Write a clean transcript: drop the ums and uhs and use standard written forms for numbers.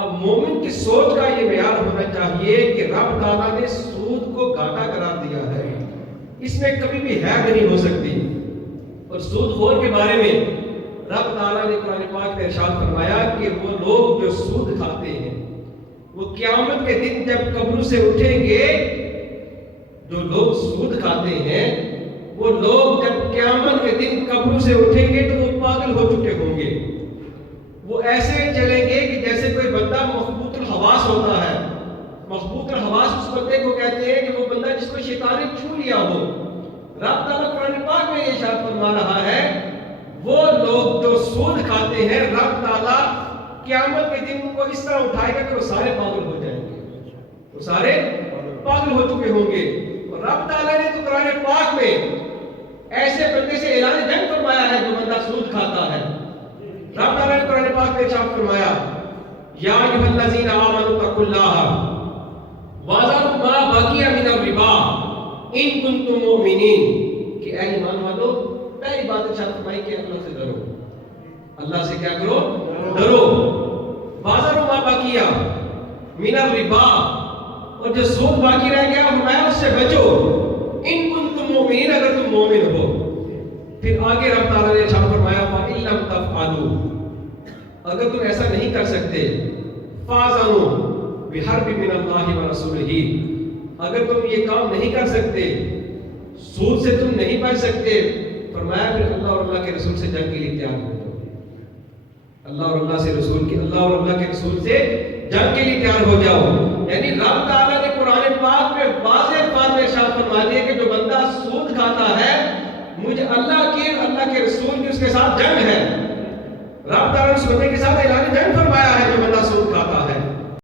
اب مومن کی سوچ کا یہ معیار ہونا چاہیے کہ رب تعالیٰ نے سود کو گھاٹا قرار دیا ہے، اس میں کبھی بھی حید نہیں ہو سکتی۔ اور سود خور کے بارے میں رب تعالیٰ نے قرآن پاک میں ارشاد فرمایا کہ وہ لوگ جو سود کھاتے ہیں وہ قیامت کے دن جب قبروں سے اٹھیں گے، جو لوگ سود کھاتے ہیں وہ لوگ جب قیامت کے دن قبروں سے اٹھیں گے تو وہ پاگل ہو چکے ہوں گے۔ وہ ایسے چلیں گے کہ جیسے کوئی بندہ مخبوط الحواس ہوتا ہے۔ مخبوط الحواس اس بندے کو کہتے ہیں کہ وہ بندہ جس کو شیطان نے چھو لیا ہو۔ رب تعالیٰ قرآن پاک میں یہ ارشاد فرما رہا ہے وہ لوگ جو سود کھاتے ہیں رب تعالیٰ قیامت کے دن ان کو اس طرح اٹھائے گا کہ وہ سارے پاگل ہو جائیں گے، وہ سارے پاگل ہو چکے ہوں گے۔ اور رب تعالیٰ نے تو قرآن پاک میں ایسے بندے سے اعلان جنگ فرمایا ہے جو بندہ سود کھاتا ہے۔ رب تعالیٰ نے قرآن پاک میں ارشاد فرمایا یا ایھا الذین آمنوا اتقوا اللہ وذروا ما بقی من الربا ان کنتم مؤمنین، کہ اے ایمان والو پہلی بات ارشاد فرمائی کہ اللہ سے ڈرو، اللہ سے کیا کرو؟ ڈرو۔ وذروا ما بقی من الربا، اور جو سود باقی رہ گیا فرمایا اس سے بچو، ان کنتم مؤمنین، اگر تم مومن ہو۔ پھر آگے رب تعالیٰ نے ارشاد فرمایا فَإِن لَّمْ تَفْعَلُوا، اگر تم ایسا نہیں کر سکتے، فَآذَنُوا بِحَرْبٍ مِّنَ اللَّهِ وَرَسُولِهِ، اگر تم یہ کام نہیں کر سکتے، سود سے تم نہیں بچ سکتے، فرمایا پھر اللہ اور اللہ کے رسول سے جنگ کے لیے تیار ہو جاؤ۔ اللہ اور اللہ کے رسول سے جنگ کے لیے تیار ہو جاؤ۔ یعنی رب تعالیٰ نے قرآن پاک میں واضح الفاظ میں ارشاد فرما دیا کہ جو بندہ سود کھاتا ہے مجھے اللہ کے رسول کی اس کے ساتھ جنگ ہے۔ رب تعالیٰ نے اس بندے کے ساتھ اعلان جنگ فرمایا ہے جو